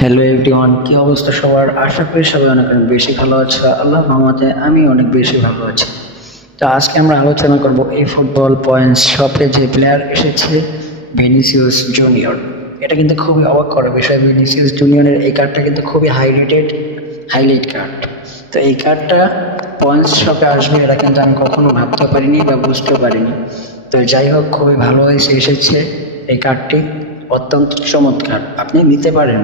Hello everyone, কি অবস্থা সবার? আশা করি সবাই অনেক অনেক বেশি ভালো আছে। আল্লাহর রহমতে আমি অনেক বেশি ভালো আছি। তো আজকে আমরা আলোচনা করব এই ফুটবল পয়েন্টস শপে যে প্লেয়ার এসেছে ভিনিসিয়াস জুনিয়র। এটা কিন্তু খুবই অবাক করা বিষয়। ভিনিসিয়াস জুনিয়রের এই কার্ডটা কিন্তু খুবই হাইলাইট কার্ড। তো এই কার্ডটা পয়েন্টস শপে আসবে এটা কিন্তু আমি কখনো ভাবতে পারিনি বা বুঝতে পারিনি। তো যাই হোক, খুবই ভালো হয়েছে এসেছে এই কার্ডটি, অত্যন্ত চমৎকার, আপনি নিতে পারেন।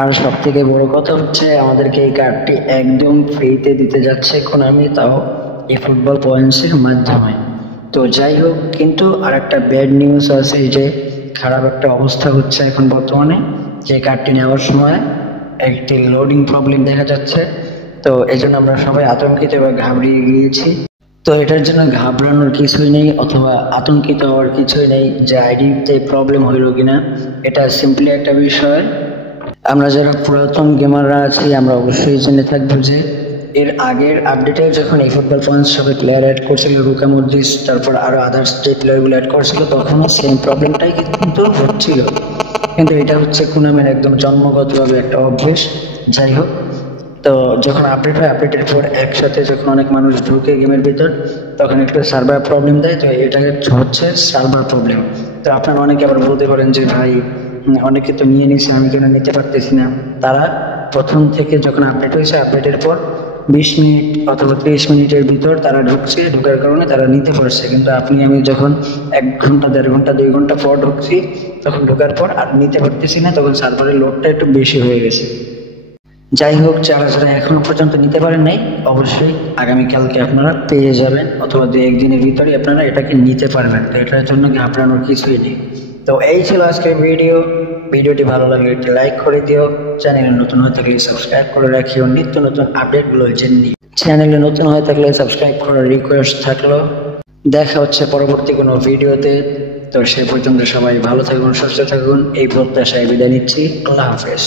আর সব থেকে বড় কথা হচ্ছে আমাদেরকে এই কার্ডটি একদম ফ্রিতে দিতে যাচ্ছে কোনামি, তাও এই ফুটবল পয়েন্টসের মাধ্যমে। তো যাই হোক, কিন্তু আর একটা ব্যাড নিউজ আছে, এই যে খারাপ একটা অবস্থা হচ্ছে এখন বর্তমানে, যে কার্ডটি নেওয়ার সময় একটি লোডিং প্রবলেম দেখা যাচ্ছে। তো এই জন্য আমরা সবাই আতঙ্কিত এবং ঘাবড়িয়ে গিয়েছি। তো এটার জন্য ঘাবড়ানোর কিছুই নেই অথবা আতঙ্কিত হওয়ার কিছুই নেই যে আইডিতে প্রবলেম হইল কিনা। এটা সিম্পলি একটা বিষয়, আমরা যারা পুরাতন গেমাররা আছি আমরা অবশ্যই জেনে থাকবো যে এর আগের আপডেটে যখন এই ফুটবল পয়েন্টস সবাই প্লেয়ার অ্যাড করছিল, লুকা মডরিচ, তারপর আরো আদার্স যে প্লেয়ারগুলো অ্যাড করছিল, তখনও সেম প্রবলেমটাই কিন্তু হচ্ছিল। কিন্তু এটা হচ্ছে কোনামির একদম জন্মগতভাবে একটা অভ্যেস। যাই হোক, তো যখন আপডেট হয়, আপডেটের পর একসাথে যখন অনেক মানুষ ঢুকে গেমের ভিতর, তখন একটু সার্ভার প্রবলেম দেয়। তো এটা হচ্ছে সার্ভার প্রবলেম। তো আপনারা অনেকে আবার বলতে পারেন যে ভাই অনেকে তো নিয়ে নিছে, আমি কেন নিতে পারতেছি না। তারা প্রথম থেকে যখন আপডেট হয়েছে, আপডেটের পর 20 মিনিট অথবা 30 মিনিটের ভিতর তারা ঢুকছে, ঢোকার কারণে তারা নিতে পারছে। কিন্তু আপনি আমি যখন 1 ঘন্টা 1.5 ঘন্টা 2 ঘন্টা পর ঢুকছি, তখন ঢোকার পর আর নিতে পারতেছি না, তখন সার্ভারের লোডটা একটু বেশি হয়ে গেছে। যাই হোক, যারা যারা এখনো পর্যন্ত নিতে পারেন নাই, অবশ্যই আগামীকালকে আপনারা পেয়ে যাবেন অথবা 2-1 দিনের ভিতরে আপনারা এটাকে নিতে পারবেন। তো এটার জন্য ঘাবড়ানোর কিছুই নেই। তো এই ছিল আজকের ভিডিওটি ভালো লাগলে একটি লাইক করে দিও, চ্যানেলে নতুন হয়ে থাকলে সাবস্ক্রাইব করে রাখিও নিত্য নতুন আপডেটগুলো জেনে। চ্যানেলে নতুন হয়ে থাকলে সাবস্ক্রাইব করার রিকোয়েস্ট থাকলো। দেখা হচ্ছে পরবর্তী কোনো ভিডিওতে। তো সে পর্যন্ত সবাই ভালো থাকুন, সুস্থ থাকুন, এই প্রত্যাশায় বিদায় নিচ্ছি। আল্লাহ হাফেজ।